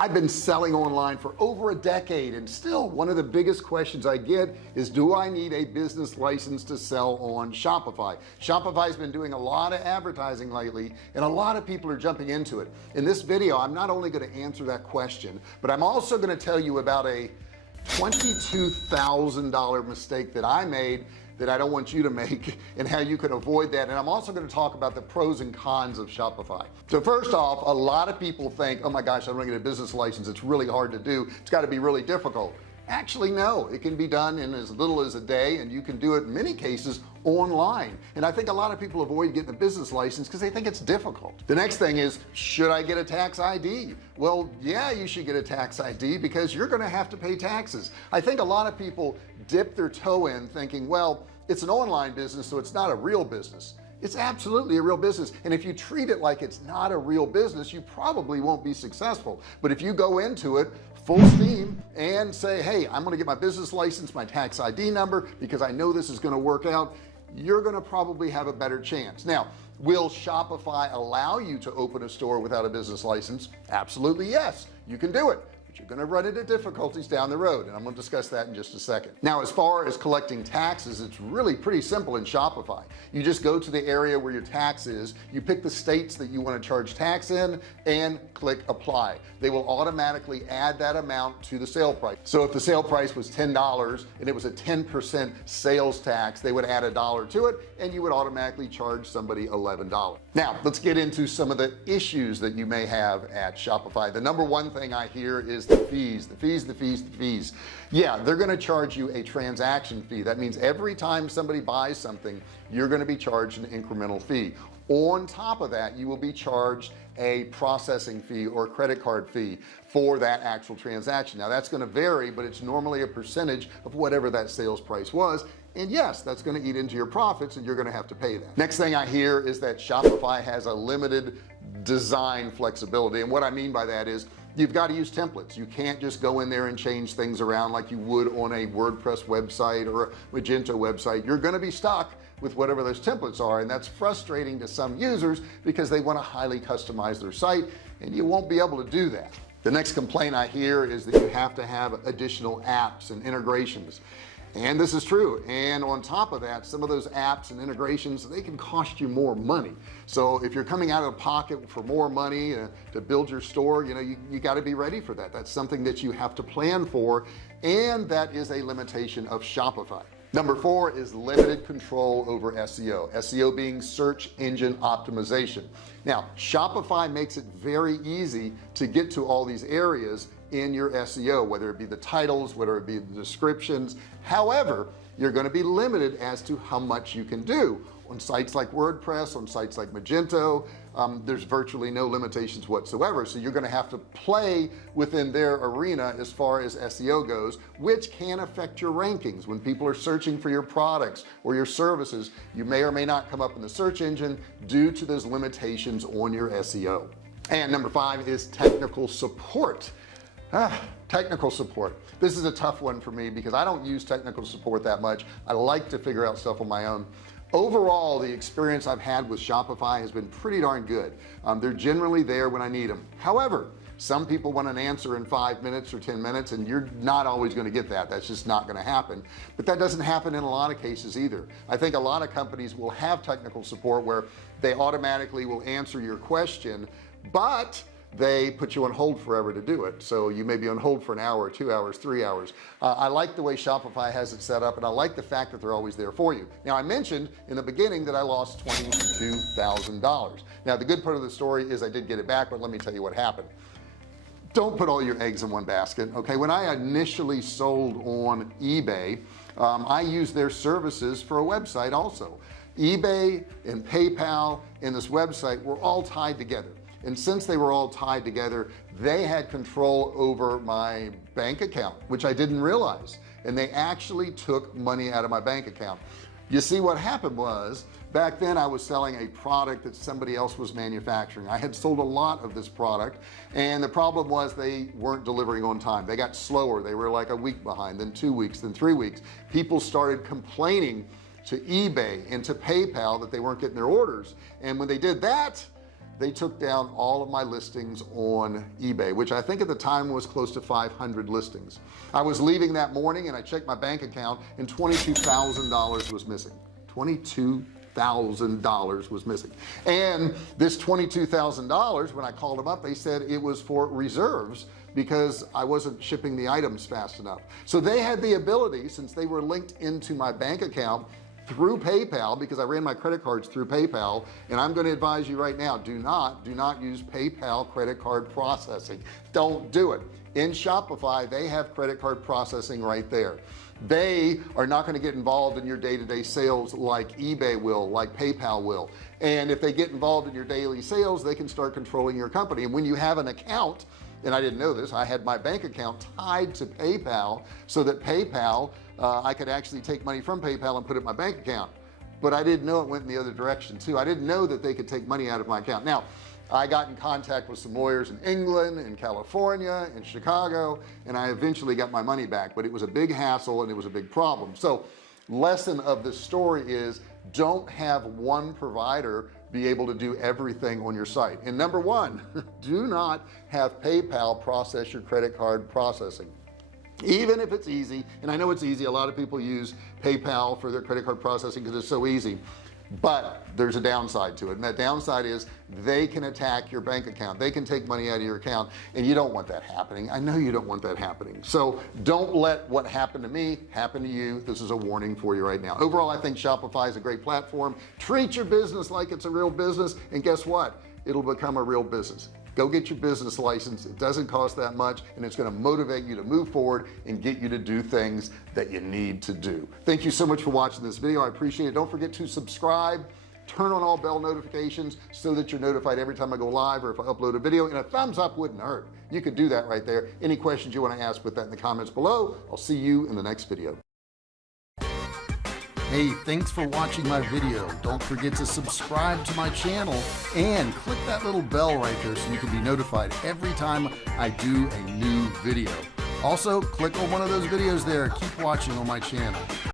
I've been selling online for over a decade, and still one of the biggest questions I get is, do I need a business license to sell on Shopify? Shopify's been doing a lot of advertising lately, and a lot of people are jumping into it. In this video, I'm not only going to answer that question, but I'm also going to tell you about a $22,000 mistake that I made that I don't want you to make, and how you can avoid that. And I'm also going to talk about the pros and cons of Shopify. So first off, a lot of people think, oh my gosh, I'm going to get a business license, it's really hard to do, it's got to be really difficult. Actually, no, it can be done in as little as a day, and you can do it in many cases online. And I think a lot of people avoid getting a business license because they think it's difficult. The next thing is, should I get a tax ID? Well, yeah, you should get a tax ID because you're going to have to pay taxes. I think a lot of people dip their toe in thinking, well, it's an online business, so it's not a real business. It's absolutely a real business, and if you treat it like it's not a real business, you probably won't be successful. But if you go into it full steam and say, hey, I'm going to get my business license, my tax ID number, because I know this is going to work out, you're going to probably have a better chance. Now, will Shopify allow you to open a store without a business license? Absolutely, yes, you can do it. You're going to run into difficulties down the road, and I'm going to discuss that in just a second. Now, as far as collecting taxes, it's really pretty simple in Shopify. You just go to the area where your tax is, you pick the states that you want to charge tax in, and click apply. They will automatically add that amount to the sale price. So if the sale price was $10 and it was a 10% sales tax, they would add $1 to it, and you would automatically charge somebody $11. Now let's get into some of the issues that you may have at Shopify. The number one thing I hear is the fees. Yeah, they're going to charge you a transaction fee. That means every time somebody buys something, you're going to be charged an incremental fee. On top of that, you will be charged a processing fee or credit card fee for that actual transaction. Now that's going to vary, but it's normally a percentage of whatever that sales price was. And yes, that's going to eat into your profits, and you're going to have to pay that. Next thing I hear is that Shopify has a limited design flexibility. And what I mean by that is you've got to use templates. You can't just go in there and change things around like you would on a WordPress website or a Magento website. You're going to be stuck with whatever those templates are, and that's frustrating to some users because they want to highly customize their site, and you won't be able to do that. The next complaint I hear is that you have to have additional apps and integrations, and this is true. And on top of that, some of those apps and integrations, they can cost you more money. So if you're coming out of pocket for more money to build your store, you got to be ready for that. That's something that you have to plan for, and that is a limitation of Shopify. Number 4 is limited control over SEO being search engine optimization. Now Shopify makes it very easy to get to all these areas in your SEO, whether it be the titles, whether it be the descriptions. However, you're going to be limited as to how much you can do on sites like WordPress, on sites like Magento. There's virtually no limitations whatsoever, so you're going to have to play within their arena as far as SEO goes, which can affect your rankings. When people are searching for your products or your services, you may or may not come up in the search engine due to those limitations on your SEO. And number 5 is technical support. Technical support. This is a tough one for me because I don't use technical support that much. I like to figure out stuff on my own. Overall, the experience I've had with Shopify has been pretty darn good. They're generally there when I need them. However, some people want an answer in 5 minutes or 10 minutes, and you're not always going to get that. That's just not going to happen. But that doesn't happen in a lot of cases either. I think a lot of companies will have technical support where they automatically will answer your question, but they put you on hold forever to do it. So you may be on hold for an hour, 2 hours, 3 hours. I like the way Shopify has it set up, and I like the fact that they're always there for you. Now I mentioned in the beginning that I lost $22,000. Now the good part of the story is I did get it back, but let me tell you what happened. Don't put all your eggs in one basket. Okay, when I initially sold on eBay, I used their services for a website also. eBay and PayPal and this website were all tied together. And since they were all tied together, they had control over my bank account, which I didn't realize. And they actually took money out of my bank account. You see, what happened was back then I was selling a product that somebody else was manufacturing. I had sold a lot of this product, and the problem was they weren't delivering on time. They got slower. They were like a week behind, then 2 weeks, then 3 weeks. People started complaining to eBay and to PayPal that they weren't getting their orders. And when they did that, they took down all of my listings on eBay, which I think at the time was close to 500 listings. I was leaving that morning and I checked my bank account and $22,000 was missing. $22,000 was missing. And this $22,000, when I called them up, they said it was for reserves because I wasn't shipping the items fast enough. So they had the ability, since they were linked into my bank account through PayPal, because I ran my credit cards through PayPal, and I'm going to advise you right now, do not use PayPal credit card processing. Don't do it. In Shopify, they have credit card processing right there. They are not going to get involved in your day-to-day sales like eBay will, like PayPal will. And if they get involved in your daily sales, they can start controlling your company. And when you have an account, and I didn't know this, I had my bank account tied to PayPal so that PayPal, I could actually take money from PayPal and put it in my bank account, but I didn't know it went in the other direction too. I didn't know that they could take money out of my account. Now I got in contact with some lawyers in England, in California, in Chicago, and I eventually got my money back, but it was a big hassle and it was a big problem. So lesson of this story is, don't have one provider be able to do everything on your site. And number one, do not have PayPal process your credit card processing, even if it's easy. And I know it's easy, a lot of people use PayPal for their credit card processing because it's so easy, but there's a downside to it, and that downside is they can attack your bank account. They can take money out of your account, and you don't want that happening. I know you don't want that happening. So don't let what happened to me happen to you. This is a warning for you right now. Overall, I think Shopify is a great platform. Treat your business like it's a real business, and guess what? It'll become a real business. Go get your business license. It doesn't cost that much, and it's going to motivate you to move forward and get you to do things that you need to do. Thank you so much for watching this video. I appreciate it. Don't forget to subscribe, turn on all bell notifications so that you're notified every time I go live or if I upload a video, and a thumbs up wouldn't hurt. You could do that right there. Any questions you want to ask, put that in the comments below. I'll see you in the next video. Hey, thanks for watching my video. Don't forget to subscribe to my channel and click that little bell right there so you can be notified every time I do a new video. Also, click on one of those videos there. Keep watching on my channel.